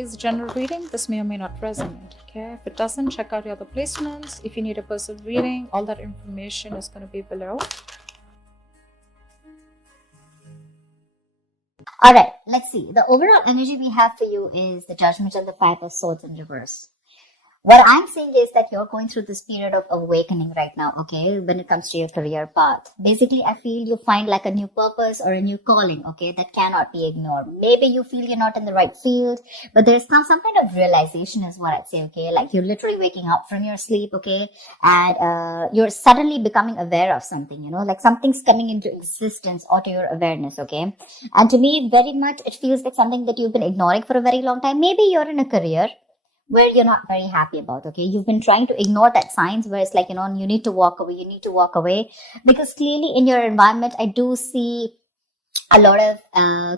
is general reading. This may or may not resonate. Okay, if it doesn't, check out your other placements. If you need a personal reading, all that information is going to be below. All right, let's see. The overall energy we have for you is the Judgment and the Five of Swords in reverse. What I'm saying is that you're going through this period of awakening right now, okay, when it comes to your career path. Basically, I feel you find like a new purpose or a new calling, okay, that cannot be ignored. Maybe you feel you're not in the right field, but there's some kind of realization is what I'd say, okay, like you're literally waking up from your sleep, okay, and you're suddenly becoming aware of something, you know, like something's coming into existence or to your awareness, okay. And to me, very much, it feels like something that you've been ignoring for a very long time. Maybe you're in a career where you're not very happy about, okay? You've been trying to ignore that signs where it's like, you know, you need to walk away, because clearly in your environment, I do see a lot of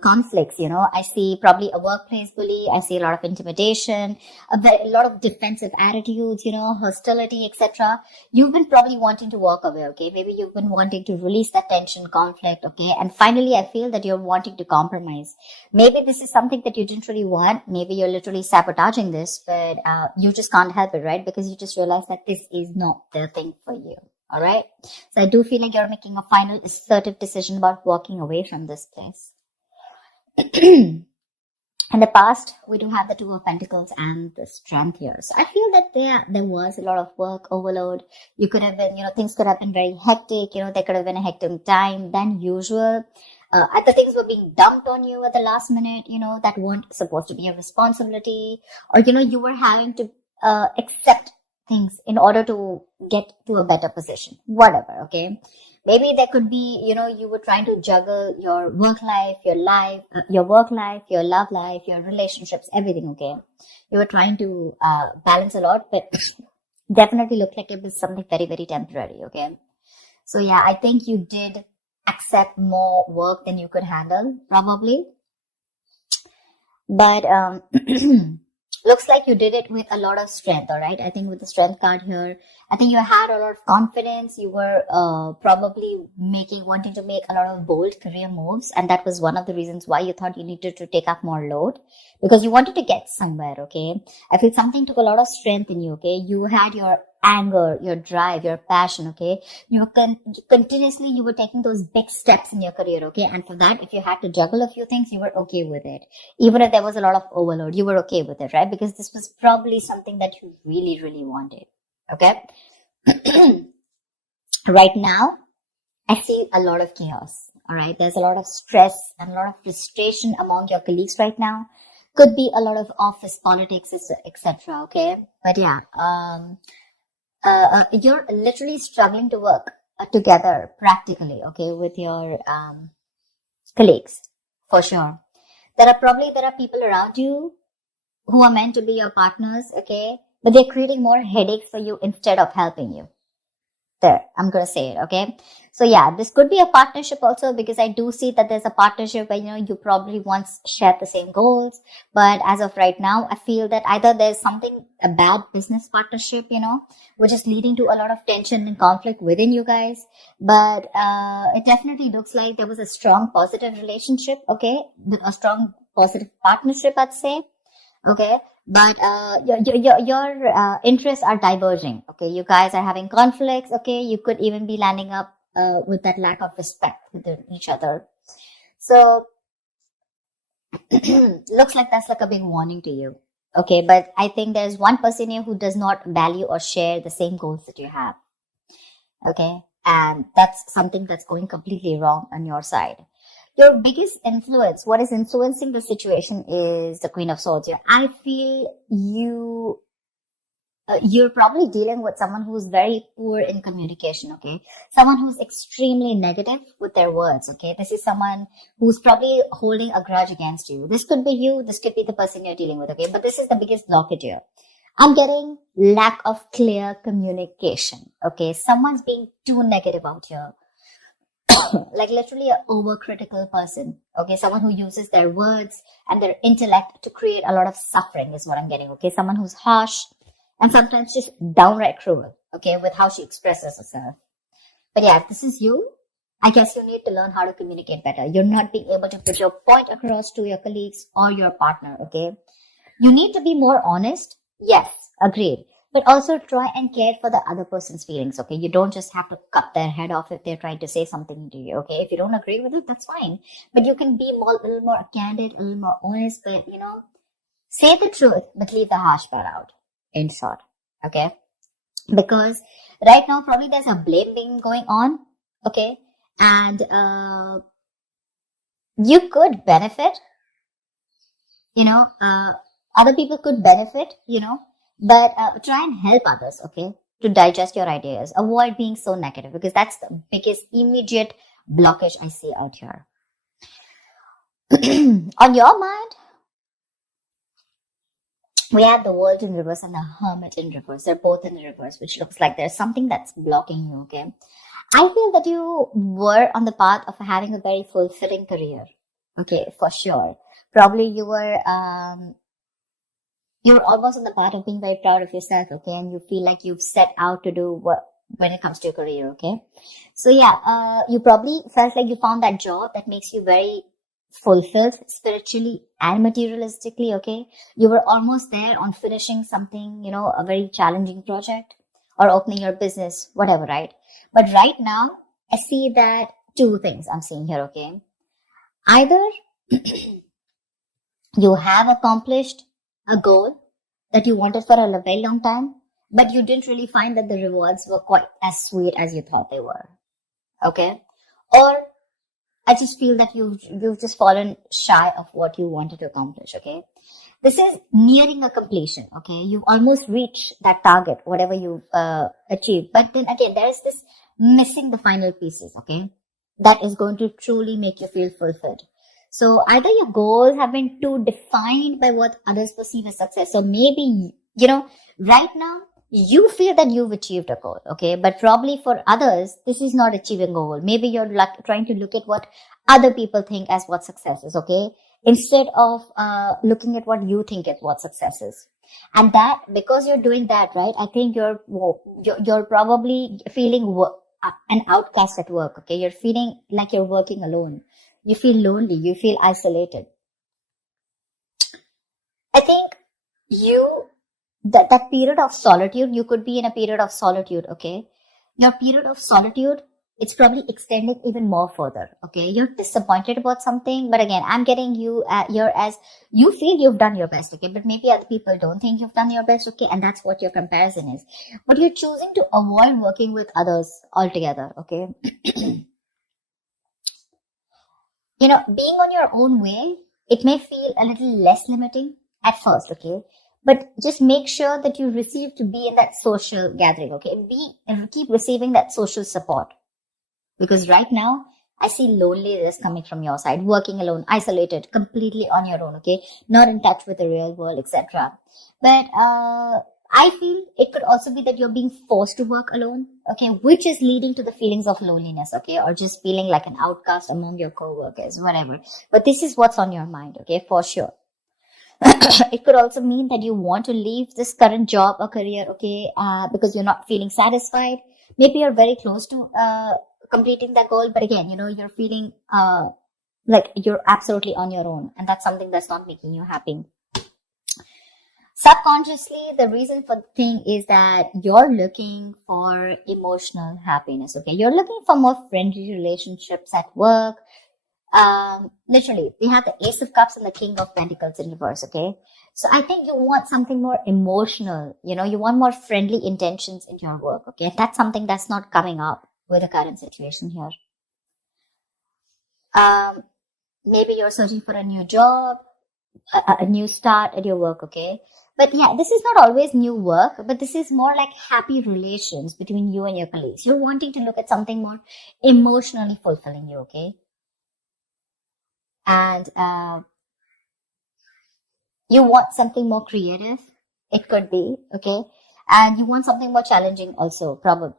conflicts, you know. I see probably a workplace bully. I see a lot of intimidation, a lot of defensive attitudes, you know, hostility, etc. You've been probably wanting to walk away, okay? Maybe you've been wanting to release that tension, conflict, okay? And finally, I feel that you're wanting to compromise. Maybe this is something that you didn't really want. Maybe you're literally sabotaging this, but you just can't help it, right? Because you just realize that this is not the thing for you. All right. So I do feel like you're making a final assertive decision about walking away from this place. In the past, we do have the Two of Pentacles and the Strength here. So I feel that there was a lot of work overload. You could have been, you know, things could have been very hectic. You know, there could have been a hectic time than usual. Other things were being dumped on you at the last minute, you know, that weren't supposed to be a responsibility. Or, you know, you were having to accept things in order to get to a better position, whatever, okay? Maybe there could be, you know, you were trying to juggle your work life, your work life, your love life, your relationships, everything, okay? You were trying to balance a lot, but definitely looked like it was something very, very temporary, okay? So yeah, I think you did accept more work than you could handle, probably. But looks like you did it with a lot of strength, all right? I think with the Strength card here, I think you had a lot of confidence. You were probably wanting to make a lot of bold career moves. And that was one of the reasons why you thought you needed to take up more load, because you wanted to get somewhere, okay? I feel something took a lot of strength in you, okay? You had your anger, your drive, your passion, okay? You were continuously, you were taking those big steps in your career, okay? And for that, if you had to juggle a few things, you were okay with it. Even if there was a lot of overload, you were okay with it, right? Because this was probably something that you really, really wanted, okay? Right now, I see a lot of chaos, all right? There's a lot of stress and a lot of frustration among your colleagues right now. Could be a lot of office politics, etc., okay? But yeah, you're literally struggling to work together practically, okay, with your colleagues, for sure. There are people around you who are meant to be your partners, okay, but they're creating more headaches for you instead of helping you. There, I'm going to say it, okay? So yeah, this could be a partnership also, because I do see that there's a partnership where, you know, you probably once shared the same goals, but as of right now, I feel that either there's a bad business partnership, you know, which is leading to a lot of tension and conflict within you guys, but it definitely looks like there was a strong positive relationship, okay, a strong positive partnership, I'd say, okay? But your interests are diverging, okay? You guys are having conflicts, okay? You could even be landing up with that lack of respect within each other. So looks like that's like a big warning to you, okay? But I think there's one person here who does not value or share the same goals that you have, okay? And that's something that's going completely wrong on your side. Your biggest influence, what is influencing the situation, is the Queen of Swords here. I feel you're probably dealing with someone who's very poor in communication, okay? Someone who's extremely negative with their words, okay? This is someone who's probably holding a grudge against you. This could be you, this could be the person you're dealing with, okay? But this is the biggest blockage here. I'm getting lack of clear communication, okay? Someone's being too negative out here. Like literally an overcritical person, okay? Someone who uses their words and their intellect to create a lot of suffering is what I'm getting, okay? Someone who's harsh and sometimes just downright cruel, okay, with how she expresses herself. But yeah, if this is you, I guess you need to learn how to communicate better. You're not being able to put your point across to your colleagues or your partner, okay? You need to be more honest. Yes, agreed. But also try and care for the other person's feelings, okay? You don't just have to cut their head off if they're trying to say something to you, okay? If you don't agree with it, that's fine. But you can be a little more candid, a little more honest, but, say the truth, but leave the harsh part out, in short, okay? Because right now, probably there's a blame game going on, okay? And you could benefit, other people could benefit, but try and help others, okay, to digest your ideas. Avoid being so negative, because that's the biggest immediate blockage I see out here. On your mind, we have the World in reverse and the Hermit in reverse. They're both in the reverse, which looks like there's something that's blocking you, okay? I feel that you were on the path of having a very fulfilling career, okay, for sure. Probably you were almost on the path of being very proud of yourself, okay? And you feel like you've set out to do what when it comes to your career, okay? So yeah, you probably felt like you found that job that makes you very fulfilled spiritually and materialistically, okay? You were almost there on finishing something, a very challenging project or opening your business, whatever, right? But right now, I see that two things I'm seeing here, okay? Either you have accomplished a goal that you wanted for a very long time, but you didn't really find that the rewards were quite as sweet as you thought they were, okay? Or I just feel that you've just fallen shy of what you wanted to accomplish, okay? This is nearing a completion, okay? You've almost reached that target, whatever you've achieved. But then again, there is this missing the final pieces, okay? That is going to truly make you feel fulfilled. So either your goals have been too defined by what others perceive as success. So maybe, right now, you feel that you've achieved a goal, okay? But probably for others, this is not achieving a goal. Maybe you're trying to look at what other people think as what success is, okay? Instead of looking at what you think is what success is. And that, because you're doing that, right, I think you're probably feeling an outcast at work, okay? You're feeling like you're working alone. You feel lonely. You feel isolated. I think that period of solitude, you could be in a period of solitude, okay? Your period of solitude, it's probably extending even more further, okay? You're disappointed about something, but again, I'm getting you here as you feel you've done your best, okay? But maybe other people don't think you've done your best, okay? And that's what your comparison is. But you're choosing to avoid working with others altogether, okay? Being on your own way, it may feel a little less limiting at first, okay? But just make sure that you receive to be in that social gathering, okay? Keep receiving that social support. Because right now, I see loneliness coming from your side, working alone, isolated, completely on your own, okay? Not in touch with the real world, etc. But I feel it could also be that you're being forced to work alone, okay? Which is leading to the feelings of loneliness, okay? Or just feeling like an outcast among your co-workers, whatever. But this is what's on your mind, okay? For sure. It could also mean that you want to leave this current job or career, okay, because you're not feeling satisfied. Maybe you're very close to completing that goal, but again, you're feeling like you're absolutely on your own, and that's something that's not making you happy. Subconsciously, the reason for the thing is that you're looking for emotional happiness, okay? You're looking for more friendly relationships at work. Literally, we have the Ace of Cups and the King of Pentacles in reverse, okay? So I think you want something more emotional, you want more friendly intentions in your work, okay? And that's something that's not coming up with the current situation here. Maybe you're searching for a new job, a new start at your work, okay? But yeah, this is not always new work, but this is more like happy relations between you and your colleagues. You're wanting to look at something more emotionally fulfilling you, okay? And you want something more creative, it could be, okay? And you want something more challenging also, probably.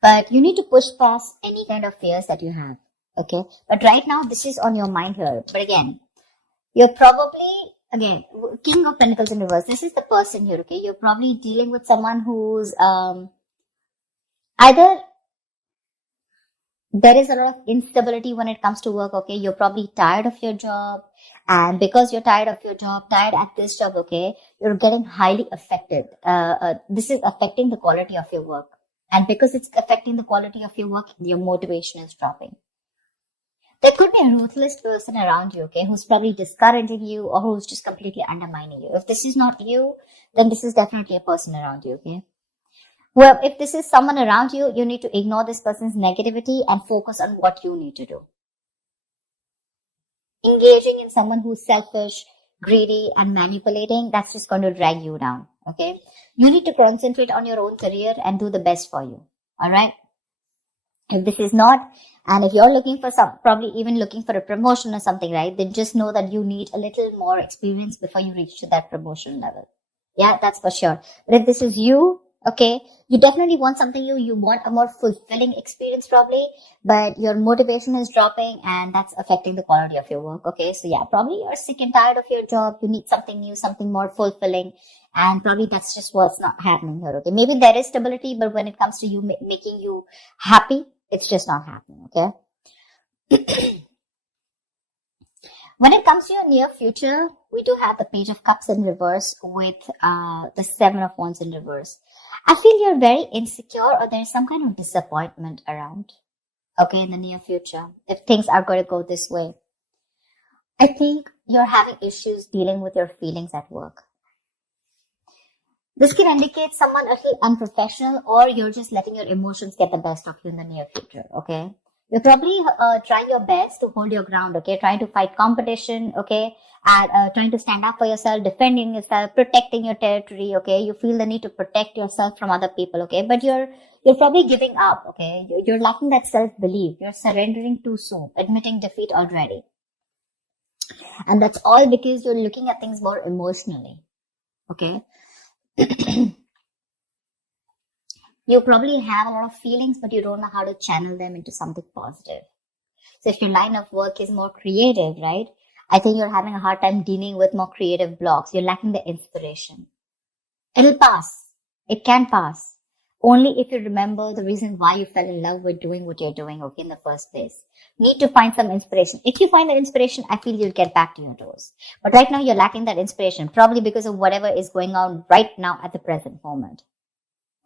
But you need to push past any kind of fears that you have, okay? But right now, this is on your mind here. But again, you're probably, again, King of Pentacles in reverse. This is the person here, okay? You're probably dealing with someone who's either There is a lot of instability when it comes to work, okay? You're probably tired of your job. And because you're tired of your job, tired at this job, okay, you're getting highly affected. This is affecting the quality of your work. And because it's affecting the quality of your work, your motivation is dropping. There could be a ruthless person around you, okay, who's probably discouraging you or who's just completely undermining you. If this is not you, then this is definitely a person around you, okay? Well, if this is someone around you, you need to ignore this person's negativity and focus on what you need to do. Engaging in someone who's selfish, greedy, and manipulating, that's just going to drag you down, okay? You need to concentrate on your own career and do the best for you, all right? If this is not, and if you're looking for probably even looking for a promotion or something, right, then just know that you need a little more experience before you reach to that promotion level. Yeah, that's for sure. But if this is you, okay, you definitely want something you want a more fulfilling experience probably, but your motivation is dropping and that's affecting the quality of your work, okay? So yeah, probably you're sick and tired of your job. You need something new, something more fulfilling, and probably that's just what's not happening here, okay? Maybe there is stability, but when it comes to you making you happy, it's just not happening, okay? When it comes to your near future, we do have the Page of Cups in reverse with the Seven of Wands in reverse. I feel you're very insecure or there's some kind of disappointment around, okay, in the near future, if things are going to go this way. I think you're having issues dealing with your feelings at work. This can indicate someone a little unprofessional or you're just letting your emotions get the best of you in the near future, okay? You're probably trying your best to hold your ground, okay? Trying to fight competition, okay? And trying to stand up for yourself, defending yourself, protecting your territory, okay? You feel the need to protect yourself from other people, okay? But you're probably giving up, okay? You're lacking that self-belief. You're surrendering too soon, admitting defeat already. And that's all because you're looking at things more emotionally, okay? You probably have a lot of feelings, but you don't know how to channel them into something positive. So if your line of work is more creative, right? I think you're having a hard time dealing with more creative blocks. You're lacking the inspiration. It'll pass. It can pass. Only if you remember the reason why you fell in love with doing what you're doing, okay, in the first place. Need to find some inspiration. If you find that inspiration, I feel you'll get back to your toes. But right now, you're lacking that inspiration, probably because of whatever is going on right now at the present moment.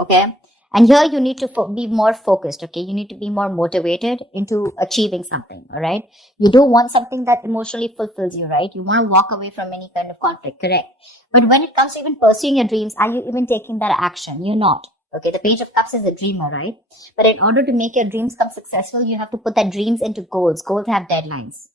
Okay? And here you need to be more focused, okay? You need to be more motivated into achieving something, all right? You do want something that emotionally fulfills you, right? You want to walk away from any kind of conflict, correct? But when it comes to even pursuing your dreams, are you even taking that action? You're not, okay? The Page of Cups is a dreamer, right? But in order to make your dreams come successful, you have to put that dreams into goals. Goals have deadlines,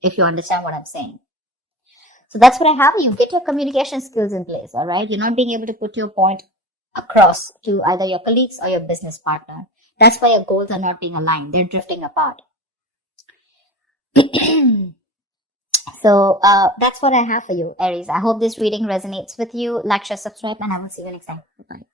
if you understand what I'm saying. So that's what I have. You get your communication skills in place, all right? You're not being able to put your point across to either your colleagues or your business partner. That's why your goals are not being aligned. They're drifting apart. So that's what I have for you, Aries. I hope this reading resonates with you. Like, share, subscribe, and I will see you next time. Bye-bye.